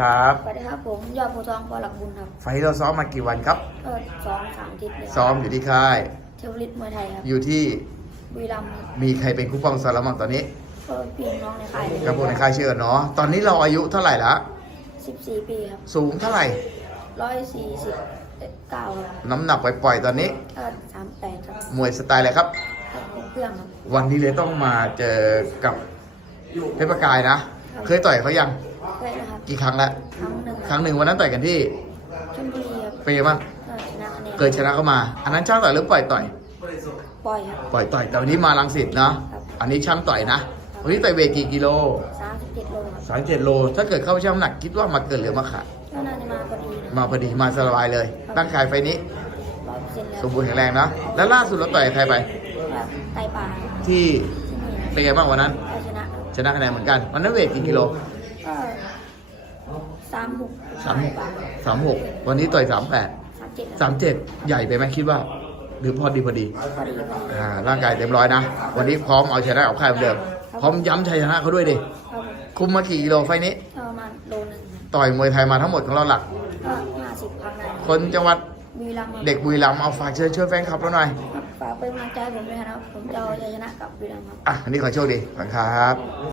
ครับสวัสดีครับผมยอดภูทองปอหลักบุญครับ ไฟล์เราซ้อมมากี่วันครับก็สองสามอาทิตย์เลยซ้อมอยู่ที่ค่าย เทวลิตมวยไทยครับอยู่ที่บุรีรัมย์ครับมีใครเป็นคู่ป้องสารมังตอนนี้ก็พี่น้องในค่ายกับพวกในค่ายเชื่อเนาะตอนนี้เราอายุเท่าไหร่ละสิบสี่ปีครับสูงเท่าไหร่ ร้อยสี่สิบเก้าครับน้ำหนักปล่อยๆตอนนี้ ก็สามแปดครับมวยสไตล์อะไรครับ ครับเครื่องครับ วันนี้เลยต้องมาเจอกับเพชรประกายนะ เคยต่อยเขายังเคยนะครับ กี่ครั้งแล้วครั้งหนึ่งครั้งหนึ่งวันนั้นต่อยกันที่ชลบุรีครับเปย์มั้งก็ชนะคะแนนเคยชนะเขามา อันนั้นช่างต่อยหรือปล่อยต่อย ปล่อยครับ ปล่อยต่อยแต่วันนี้มาลังสิตเนาะครับ อันนี้ช่างต่อยนะ วันนี้ต่อยเวทกี่กิโลสามสิบเจ็ดโลครับสามเจ็ดโล ถ้าเกิดเข้าช่างน้ำหนักคิดว่ามาเกินหรือมาขาดก็น่าจะมาพอดีนะมาพอดีมาสบายเลยร่างกายไฟนี้ร้อยเปอร์เซ็นต์แล้วสมบูรณ์แข็งแรงนะแล้วล่าสุดเราต่อยกับใครไป แบบไตป่าครับที่ที่นี่เป็นไงบ้างวันนั้นได้ชนะคชรับนะคะแนนเหมือนกันวันนั้นเวทกี่กิโลก็สามหกสามบาทสามหกวันนี้ต่อยสามแปดสามเจ็ดสามเจ็ดใหญ่ไปไหมคิดว่า หรือพอดีพอดีพอดีพอดีอ่าร่างกายเต็มร้อยนะ วันนี้พร้อมเอาชนะเอาค่ายเหมือนเดิม พร้อมย้ำชัยชนะเขาด้วยดิครับผมคุมมากี่กิโลไฟล์นี้ก็ประมาณโลหนึ่งครับต่อยมวยไทยมาทั้งหมดของเราหลัก ก็ห้าสิบครั้งได้คนจังหวัดมีรังครับเด็กบุรีรัมย์เอาฝากเชิญช่วยแฟนคลับเราหน่อย ฝากเป็นกำลังใจให้ผมด้วยนะครับ ผมจะเอาชัยชนะกับวีรัมย์ครับ อะวันนี้ขอโชคดีขอบคุณครับ